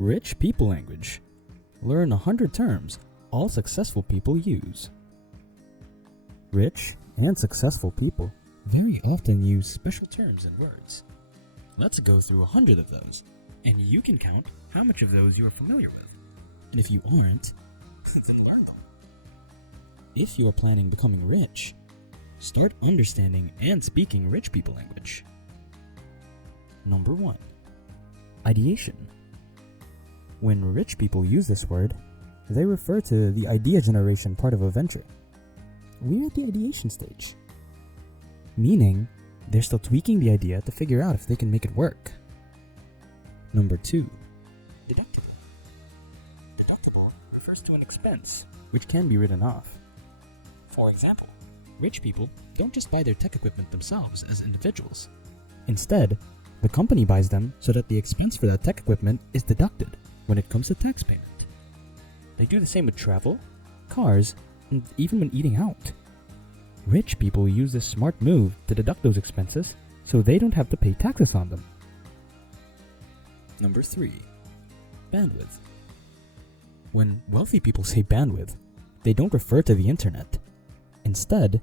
Rich people language. Learn 100 terms all successful people use. Rich and successful people very often use special terms and words. Let's go through 100 of those, and you can count how much of those you are familiar with. And if you aren't, then learn them. If you are planning becoming rich, start understanding and speaking rich people language. Number 1. Ideation. When rich people use this word, they refer to the idea generation part of a venture. We're at the ideation stage, meaning they're still tweaking the idea to figure out if they can make it work. Number 2. Deductible. Deductible refers to an expense which can be written off. For example, rich people don't just buy their tech equipment themselves as individuals. Instead, the company buys them so that the expense for that tech equipment is deducted when it comes to tax payment. They do the same with travel, cars, and even when eating out. Rich people use this smart move to deduct those expenses so they don't have to pay taxes on them. Number 3. Bandwidth. When wealthy people say bandwidth, they don't refer to the internet. Instead,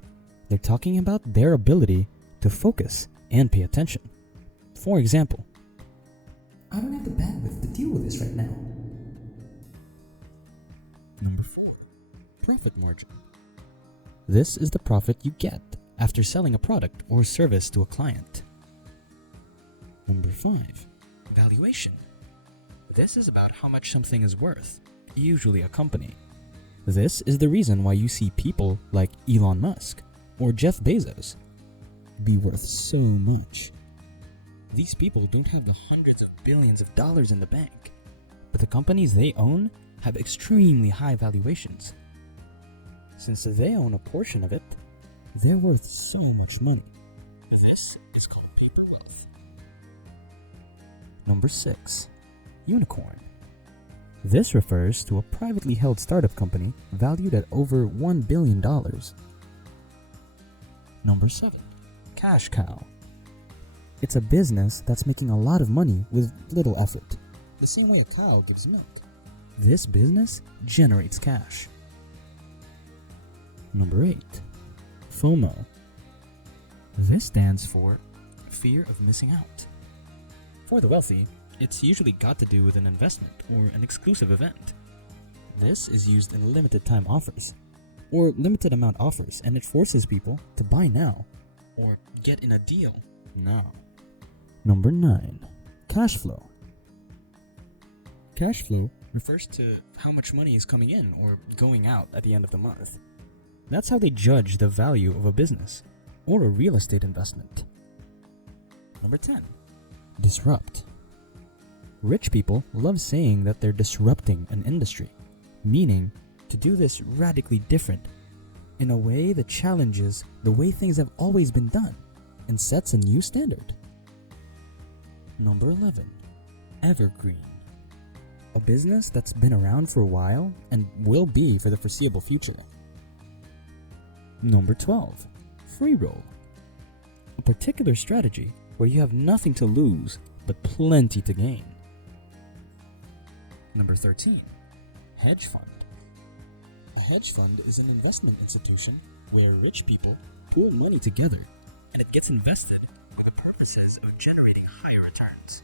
they're talking about their ability to focus and pay attention. For example, I don't have the bandwidth to deal with this right now. Number 4. Profit margin. This is the profit you get after selling a product or service to a client. Number 5. Valuation. This is about how much something is worth, usually a company. This is the reason why you see people like Elon Musk or Jeff Bezos be worth so much. These people don't have the hundreds of billions of dollars in the bank, but the companies they own have extremely high valuations. Since they own a portion of it, they're worth so much money. This is called paper wealth. Number 6. Unicorn. This refers to a privately held startup company valued at over $1 billion. Number 7. Cash cow. It's a business that's making a lot of money with little effort, the same way a cow gives milk. This business generates cash. Number 8. FOMO. This stands for fear of missing out. For the wealthy, it's usually got to do with an investment or an exclusive event. This is used in limited time offers, or limited amount offers, and it forces people to buy now, or get in a deal now. Number 9. Cash flow. Cash flow refers to how much money is coming in or going out at the end of the month. That's how they judge the value of a business or a real estate investment. Number 10. Disrupt. Rich people love saying that they're disrupting an industry, meaning to do this radically different, in a way that challenges the way things have always been done and sets a new standard. Number 11. Evergreen. A business that's been around for a while and will be for the foreseeable future. Number 12. Free roll. A particular strategy where you have nothing to lose but plenty to gain. Number 13. Hedge fund. A hedge fund is an investment institution where rich people pool money together and it gets invested for the purposes of generating higher returns.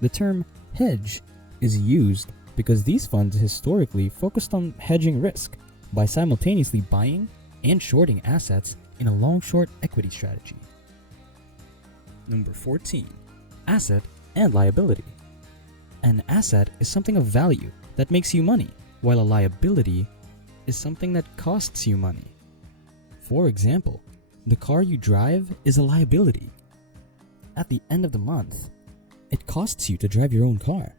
The term hedge is used because these funds historically focused on hedging risk by simultaneously buying and shorting assets in a long-short equity strategy. Number 14. Asset and liability. An asset is something of value that makes you money, while a liability is something that costs you money. For example, the car you drive is a liability. At the end of the month, it costs you to drive your own car.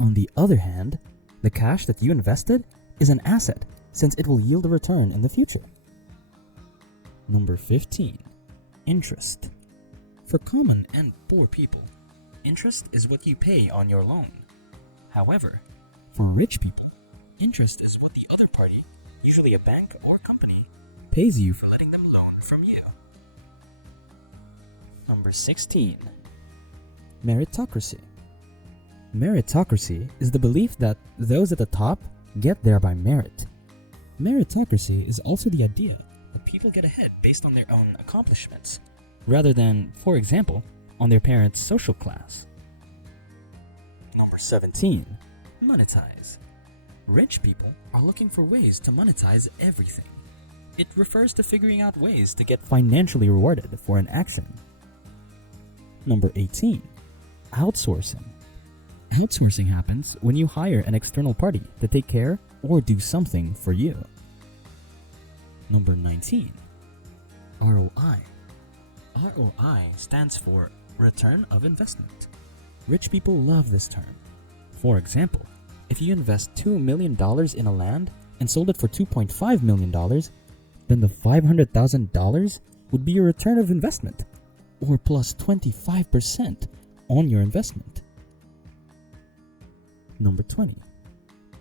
On the other hand, the cash that you invested is an asset since it will yield a return in the future. Number 15. Interest. For common and poor people, interest is what you pay on your loan. However, for rich people, interest is what the other party, usually a bank or company, pays you for letting them loan from you. Number 16. Meritocracy. Meritocracy is the belief that those at the top get there by merit. Meritocracy is also the idea that people get ahead based on their own accomplishments, rather than, for example, on their parents' social class. Number 17. Monetize. Rich people are looking for ways to monetize everything. It refers to figuring out ways to get financially rewarded for an action. Number 18. Outsourcing. Outsourcing happens when you hire an external party to take care or do something for you. Number 19. ROI. ROI stands for Return of Investment. Rich people love this term. For example, if you invest $2 million in a land and sold it for $2.5 million, then the $500,000 would be your return of investment, or plus 25% on your investment. Number 20.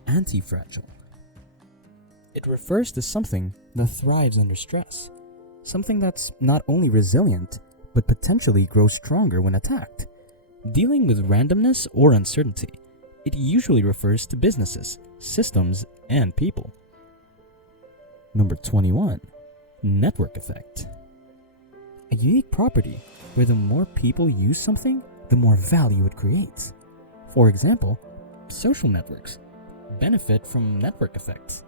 Anti-fragile. It refers to something that thrives under stress, something that's not only resilient, but potentially grows stronger when attacked. Dealing with randomness or uncertainty, it usually refers to businesses, systems, and people. Number 21. Network effect. A unique property where the more people use something, the more value it creates. For example, social networks benefit from network effects.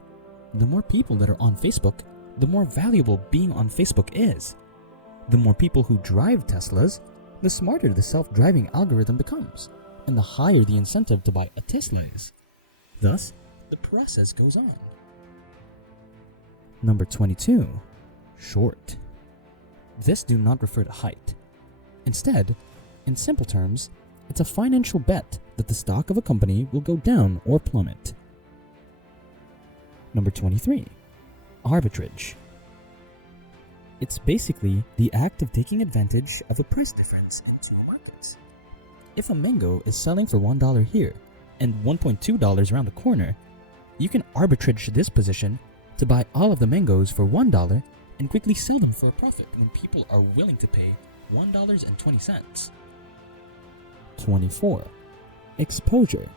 The more people that are on Facebook, the more valuable being on Facebook is. The more people who drive Teslas, the smarter the self-driving algorithm becomes, and the higher the incentive to buy a Tesla is. Thus, the process goes on. Number 22. Short. This do not refer to height. Instead, in simple terms, it's a financial bet that the stock of a company will go down or plummet. Number 23. Arbitrage. It's basically the act of taking advantage of a price difference in small markets. If a mango is selling for $1 here and $1.2 around the corner, you can arbitrage this position to buy all of the mangoes for $1 and quickly sell them for a profit when people are willing to pay $1.20. 24. Exposure.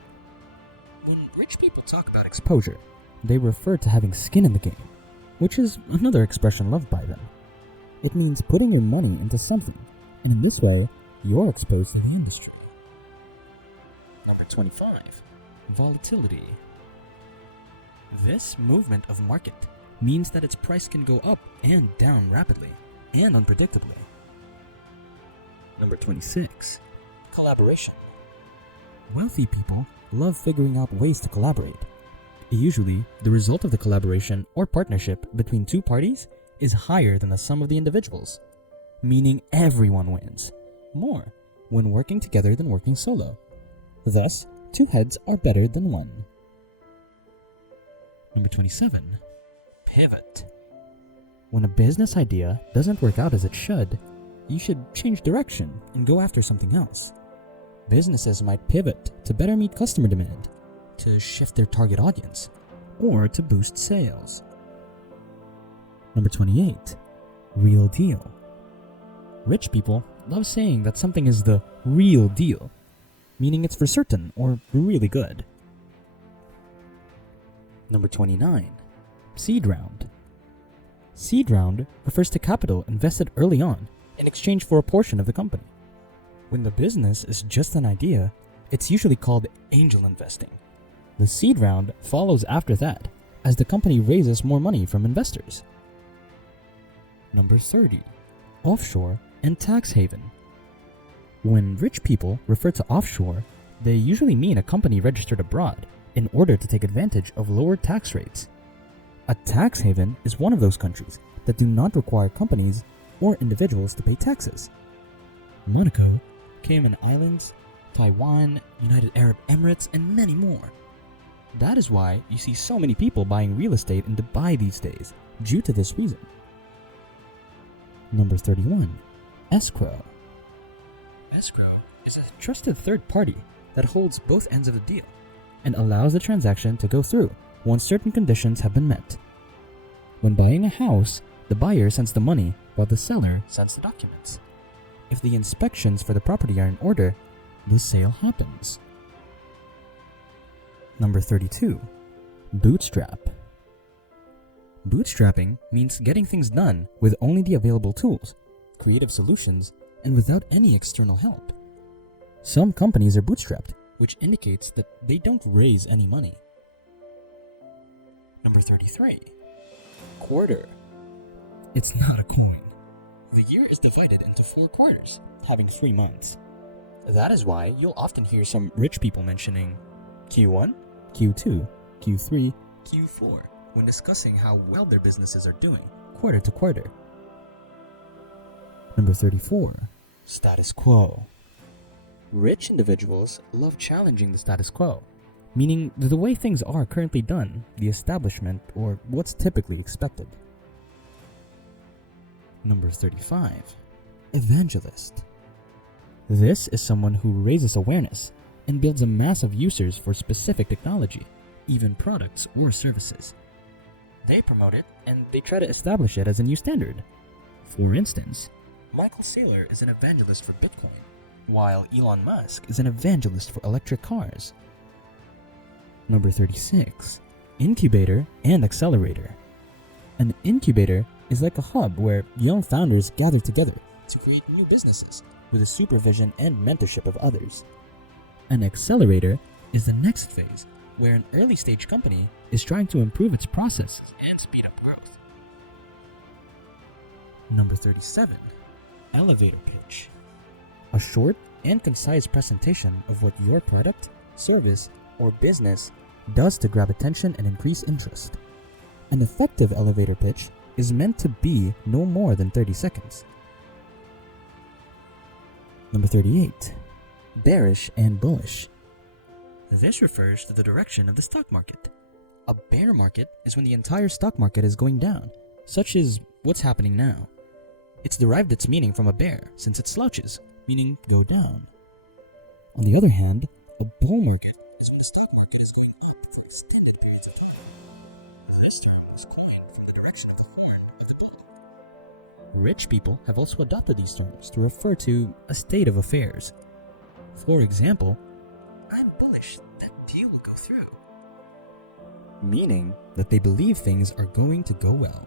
When rich people talk about exposure, they refer to having skin in the game, which is another expression loved by them. It means putting your money into something, and in this way, you're exposed to the industry. Number 25. Volatility. This movement of market means that its price can go up and down rapidly and unpredictably. Number 26. Collaboration. Wealthy people love figuring out ways to collaborate. Usually, the result of the collaboration or partnership between two parties is higher than the sum of the individuals, meaning everyone wins more when working together than working solo. Thus, two heads are better than one. Number 27. Pivot. When a business idea doesn't work out as it should, you should change direction and go after something else. Businesses might pivot to better meet customer demand, to shift their target audience, or to boost sales. Number 28. Real deal. Rich people love saying that something is the real deal, meaning it's for certain or really good. Number 29. Seed round. Seed round refers to capital invested early on in exchange for a portion of the company. When the business is just an idea, it's usually called angel investing. The seed round follows after that, as the company raises more money from investors. Number 30. Offshore and tax haven. When rich people refer to offshore, they usually mean a company registered abroad in order to take advantage of lower tax rates. A tax haven is one of those countries that do not require companies or individuals to pay taxes. Monaco, Cayman Islands, Taiwan, United Arab Emirates, and many more. That is why you see so many people buying real estate in Dubai these days, due to this reason. Number 31. Escrow. Escrow is a trusted third party that holds both ends of the deal and allows the transaction to go through once certain conditions have been met. When buying a house, the buyer sends the money while the seller sends the documents. If the inspections for the property are in order, the sale happens. Number 32. Bootstrap. Bootstrapping means getting things done with only the available tools, creative solutions, and without any external help. Some companies are bootstrapped, which indicates that they don't raise any money. Number 33. Quarter. It's not a coin. The year is divided into 4 quarters, having 3 months. That is why you'll often hear some rich people mentioning Q1, Q2, Q3, Q4 when discussing how well their businesses are doing, quarter to quarter. Number 34. Status quo. Rich individuals love challenging the status quo, meaning the way things are currently done, the establishment, or what's typically expected. Number 35. Evangelist. This is someone who raises awareness and builds a mass of users for specific technology, even products or services. They promote it and they try to establish it as a new standard. For instance, Michael Saylor is an evangelist for Bitcoin, while Elon Musk is an evangelist for electric cars. Number 36. Incubator and accelerator. An incubator is like a hub where young founders gather together to create new businesses with the supervision and mentorship of others. An accelerator is the next phase, where an early-stage company is trying to improve its processes and speed up growth. Number 37. Elevator pitch. A short and concise presentation of what your product, service, or business does to grab attention and increase interest. An effective elevator pitch is meant to be no more than 30 seconds. Number 38. Bearish and bullish. This refers to the direction of the stock market. A bear market is when the entire stock market is going down, such as what's happening now. It's derived its meaning from a bear since it slouches, meaning go down. On the other hand, a bull market is when the stock market is going up for extended periods of time. This term was coined from the direction of the horn of the bull. Rich people have also adopted these terms to refer to a state of affairs. For example, I'm bullish that deal will go through, meaning that they believe things are going to go well.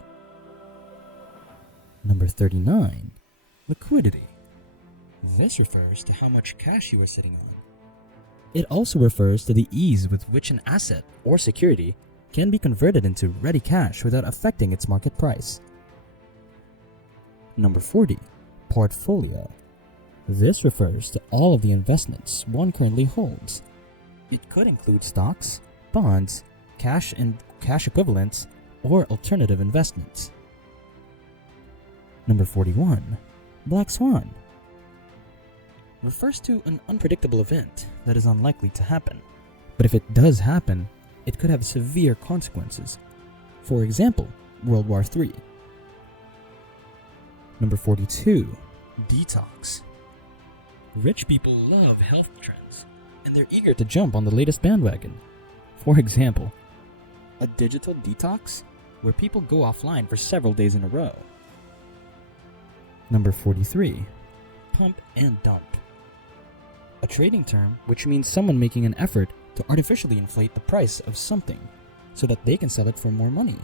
Number 39. Liquidity. This refers to how much cash you are sitting on. It also refers to the ease with which an asset or security can be converted into ready cash without affecting its market price. Number 40. Portfolio. This refers to all of the investments one currently holds. It could include stocks, bonds, cash and cash equivalents, or alternative investments. Number 41. Black Swan. Refers to an unpredictable event that is unlikely to happen. But if it does happen, it could have severe consequences. For example, World War III. Number 42. Detox. Rich people love health trends, and they're eager to jump on the latest bandwagon. For example, a digital detox, where people go offline for several days in a row. Number 43. Pump and dump. A trading term which means someone making an effort to artificially inflate the price of something so that they can sell it for more money.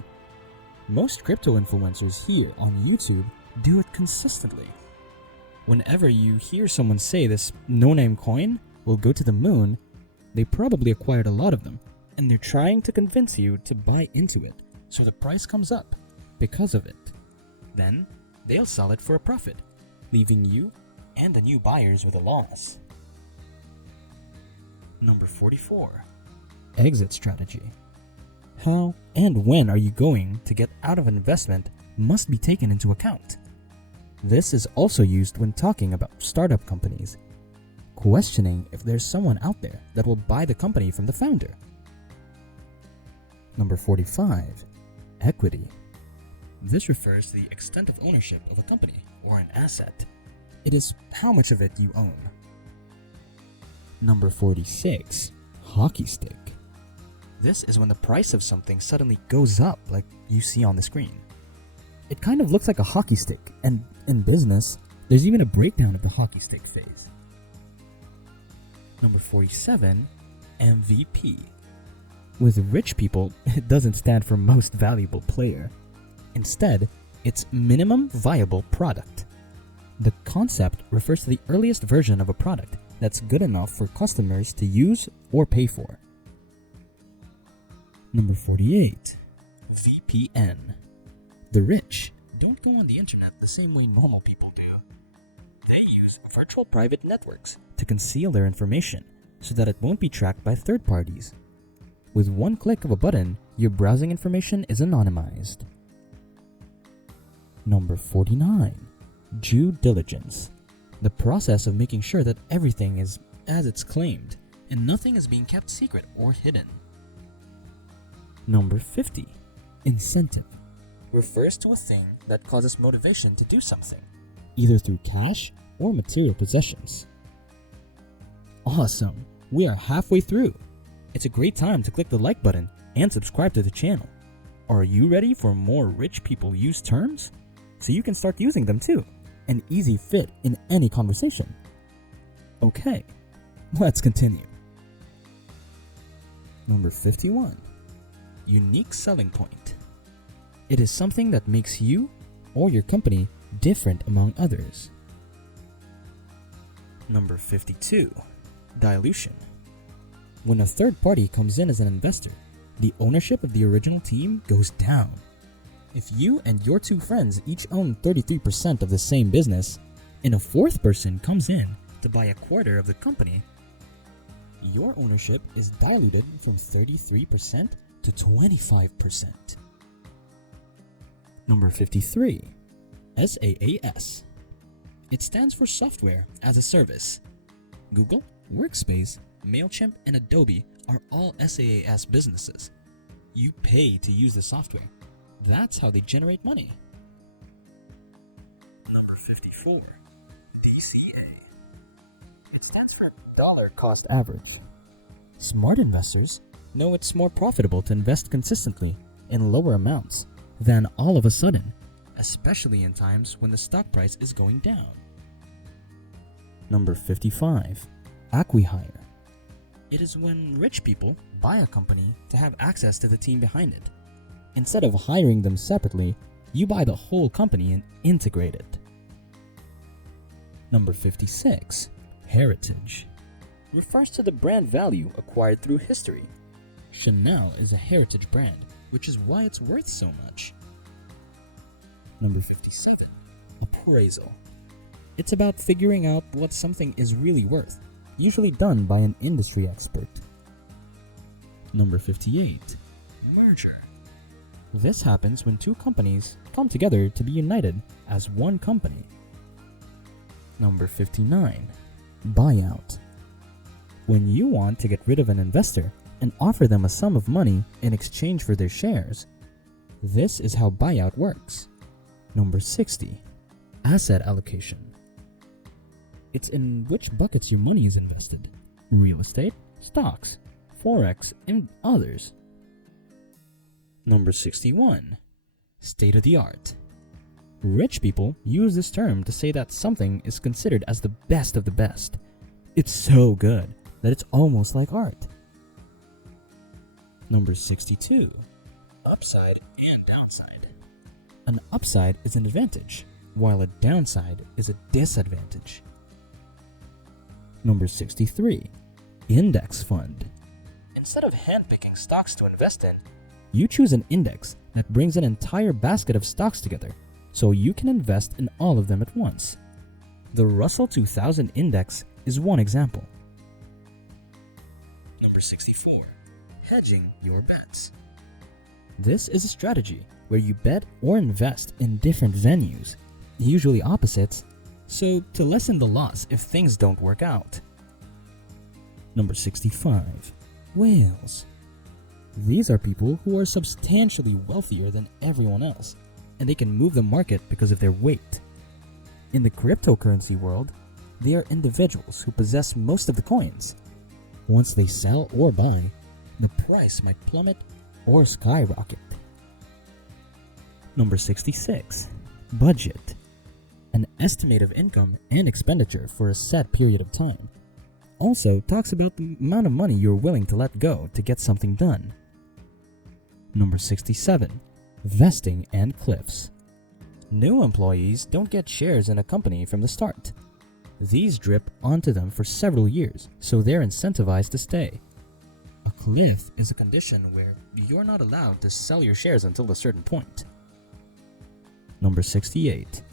Most crypto influencers here on YouTube do it consistently. Whenever you hear someone say this no-name coin will go to the moon, they probably acquired a lot of them, and they're trying to convince you to buy into it so the price comes up because of it. Then, they'll sell it for a profit, leaving you and the new buyers with a loss. Number 44. Exit strategy. How and when are you going to get out of an investment must be taken into account. This is also used when talking about startup companies, questioning if there's someone out there that will buy the company from the founder. Number 45. Equity. This refers to the extent of ownership of a company or an asset. It is how much of it you own. Number 46. Hockey stick. This is when the price of something suddenly goes up like you see on the screen. It kind of looks like a hockey stick, and in business, there's even a breakdown of the hockey stick phase. Number 47. MVP. With rich people, it doesn't stand for most valuable player. Instead, it's minimum viable product. The concept refers to the earliest version of a product that's good enough for customers to use or pay for. Number 48. VPN. The rich don't go on the internet the same way normal people do. They use virtual private networks to conceal their information so that it won't be tracked by third parties. With one click of a button, your browsing information is anonymized. Number 49. Due diligence. The process of making sure that everything is as it's claimed and nothing is being kept secret or hidden. Number 50. Incentive. Refers to a thing that causes motivation to do something, either through cash or material possessions. Awesome! We are halfway through. It's a great time to click the like button and subscribe to the channel. Are you ready for more rich people use terms? So you can start using them too. An easy fit in any conversation. Okay, let's continue. Number 51. Unique selling point. It is something that makes you or your company different among others. Number 52. Dilution. When a third party comes in as an investor, the ownership of the original team goes down. If you and your two friends each own 33% of the same business, and a fourth person comes in to buy a quarter of the company, your ownership is diluted from 33% to 25%. Number 53. SaaS. It stands for Software as a Service. Google, Workspace, MailChimp, and Adobe are all SaaS businesses. You pay to use the software. That's how they generate money. Number 54. DCA. It stands for Dollar Cost Average. Smart investors know it's more profitable to invest consistently in lower amounts than all of a sudden, especially in times when the stock price is going down. Number 55. Acqui-hire. It is when rich people buy a company to have access to the team behind it. Instead of hiring them separately, you buy the whole company and integrate it. Number 56. Heritage. Refers to the brand value acquired through history. Chanel is a heritage brand, which is why it's worth so much. Number 57. Appraisal. It's about figuring out what something is really worth, usually done by an industry expert. Number 58. Merger. This happens when two companies come together to be united as one company. Number 59. Buyout. When you want to get rid of an investor and offer them a sum of money in exchange for their shares, this is how buyout works. Number 60. Asset allocation. It's in which buckets your money is invested: real estate, stocks, forex, and others. Number 61. State of the art. Rich people use this term to say that something is considered as the best of the best. It's so good that it's almost like art. Number 62. Upside and downside. An upside is an advantage, while a downside is a disadvantage. Number 63. Index fund. Instead of handpicking stocks to invest in, you choose an index that brings an entire basket of stocks together, so you can invest in all of them at once. The Russell 2000 Index is one example. Number 64. Hedging your bets. This is a strategy where you bet or invest in different venues, usually opposites, so to lessen the loss if things don't work out. Number 65. Whales. These are people who are substantially wealthier than everyone else, and they can move the market because of their weight. In the cryptocurrency world, they are individuals who possess most of the coins. Once they sell or buy, the price might plummet or skyrocket. Number 66. Budget. An estimate of income and expenditure for a set period of time. Also talks about the amount of money you're willing to let go to get something done. Number 67. Vesting and cliffs. New employees don't get shares in a company from the start. These drip onto them for several years, so they're incentivized to stay. A cliff is a condition where you're not allowed to sell your shares until a certain point. Number 68.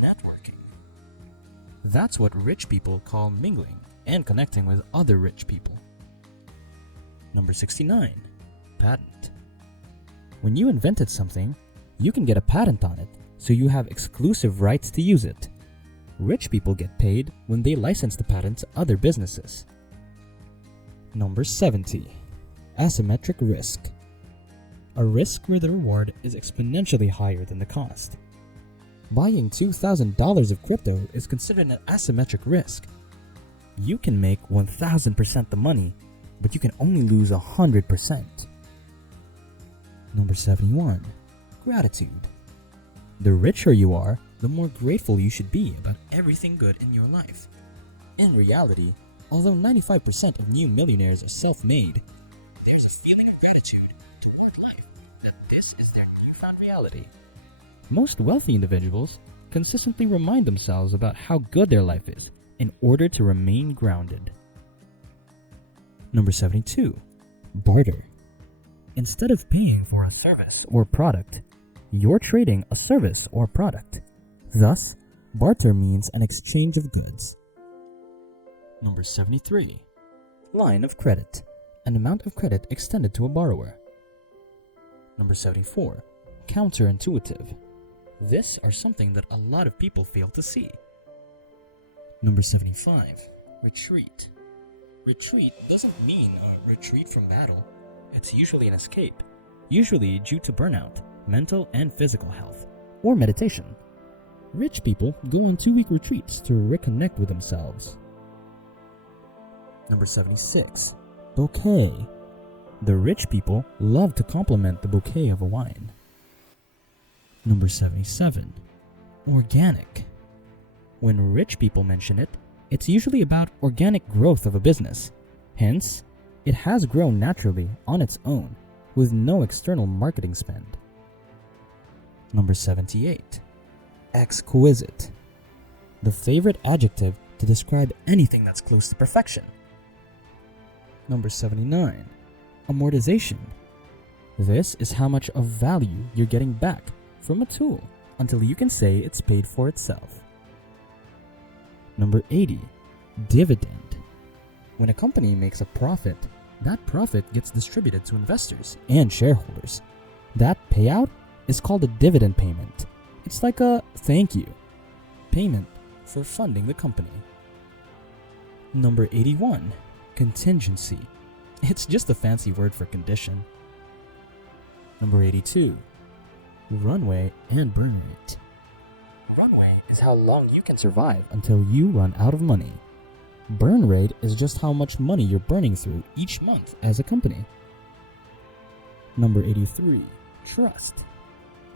Networking. That's what rich people call mingling and connecting with other rich people. Number 69. Patent. When you invented something, you can get a patent on it, so you have exclusive rights to use it. Rich people get paid when they license the patent to other businesses. Number 70. Asymmetric risk. A risk where the reward is exponentially higher than the cost. Buying $2,000 of crypto is considered an asymmetric risk. You can make 1,000% the money, but you can only lose 100%. Number 71. Gratitude. The richer you are, the more grateful you should be about everything good in your life. In reality, although 95% of new millionaires are self-made, there's a feeling of gratitude toward life that this is their newfound reality. Most wealthy individuals consistently remind themselves about how good their life is in order to remain grounded. Number 72. Barter. Instead of paying for a service or product, you're trading a service or product. Thus, barter means an exchange of goods. Number 73. Line of credit. An amount of credit extended to a borrower. Number 74. Counterintuitive. This are something that a lot of people fail to see. Number 75. Retreat. Retreat doesn't mean a retreat from battle. It's usually an escape, usually due to burnout, mental and physical health, or meditation. Rich people go on 2-week retreats to reconnect with themselves. Number 76. Bouquet. The rich people love to compliment the bouquet of a wine. Number 77. Organic. When rich people mention it, it's usually about organic growth of a business. Hence, it has grown naturally on its own with no external marketing spend. Number 78. Exquisite. The favorite adjective to describe anything that's close to perfection. Number 79. Amortization. This is how much of value you're getting back from a tool until you can say it's paid for itself. Number 80. Dividend. When a company makes a profit, that profit gets distributed to investors and shareholders. That payout is called a dividend payment. It's like a thank you payment for funding the company. Number 81. Contingency. It's just a fancy word for condition. Number 82. Runway and burn rate. Runway is how long you can survive until you run out of money. Burn rate is just how much money you're burning through each month as a company. Number 83. Trust.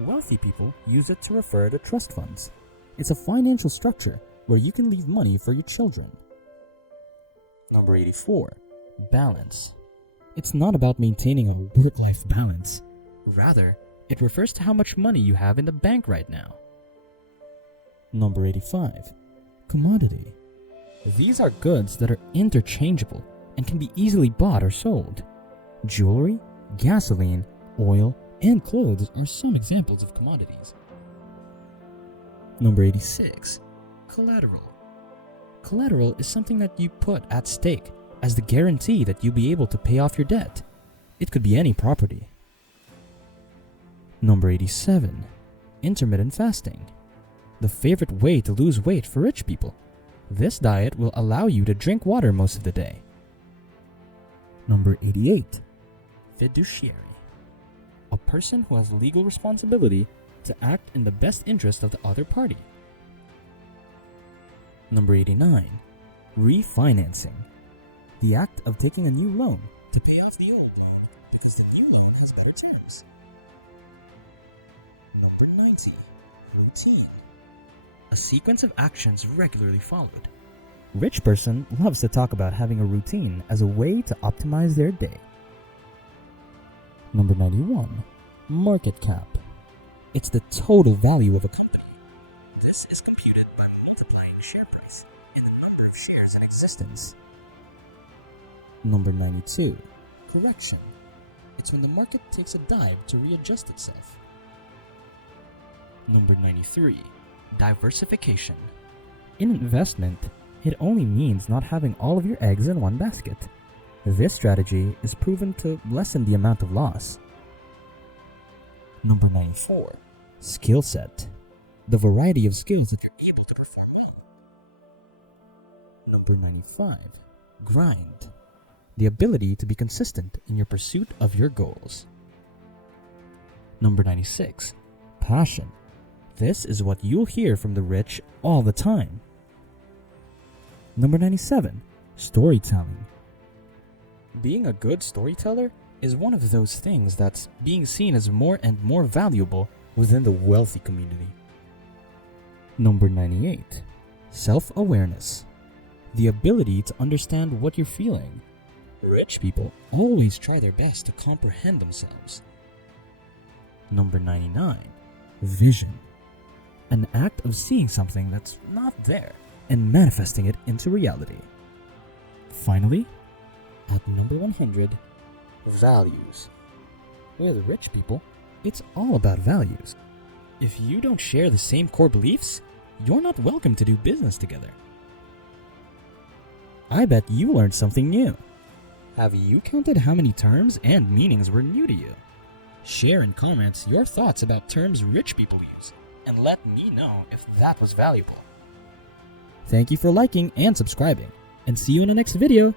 Wealthy people use it to refer to trust funds. It's a financial structure where you can leave money for your children. Number 84. Balance. It's not about maintaining a work-life balance. Rather, it refers to how much money you have in the bank right now. Number 85. Commodity. These are goods that are interchangeable and can be easily bought or sold. Jewelry, gasoline, oil, and clothes are some examples of commodities. Number 86. Collateral. Collateral is something that you put at stake as the guarantee that you'll be able to pay off your debt. It could be any property. Number 87. Intermittent fasting. The favorite way to lose weight for rich people. This diet will allow you to drink water most of the day. Number 88. Fiduciary. A person who has legal responsibility to act in the best interest of the other party. Number 89. Refinancing. The act of taking a new loan to pay off the old loan because the new loan has better terms. Number 90. Routine. A sequence of actions regularly followed. Rich person loves to talk about having a routine as a way to optimize their day. Number 91. Market cap. It's the total value of a company. This is computed by multiplying share price and the number of shares in existence. Number 92. Correction. It's when the market takes a dive to readjust itself. Number 93. Diversification. In investment, it only means not having all of your eggs in one basket. This strategy is proven to lessen the amount of loss. Number 94. Skill set. The variety of skills that you're able to perform well. Number 95. Grind. The ability to be consistent in your pursuit of your goals. Number 96. Passion. This is what you'll hear from the rich all the time. Number 97. Storytelling. Being a good storyteller is one of those things that's being seen as more and more valuable within the wealthy community. Number 98. Self-awareness. The ability to understand what you're feeling. Rich people always try their best to comprehend themselves. Number 99. Vision. An act of seeing something that's not there and manifesting it into reality. Finally, at number 100, values. With rich people, it's all about values. If you don't share the same core beliefs, you're not welcome to do business together. I bet you learned something new. Have you counted how many terms and meanings were new to you? Share in comments your thoughts about terms rich people use, and let me know if that was valuable. Thank you for liking and subscribing, and see you in the next video.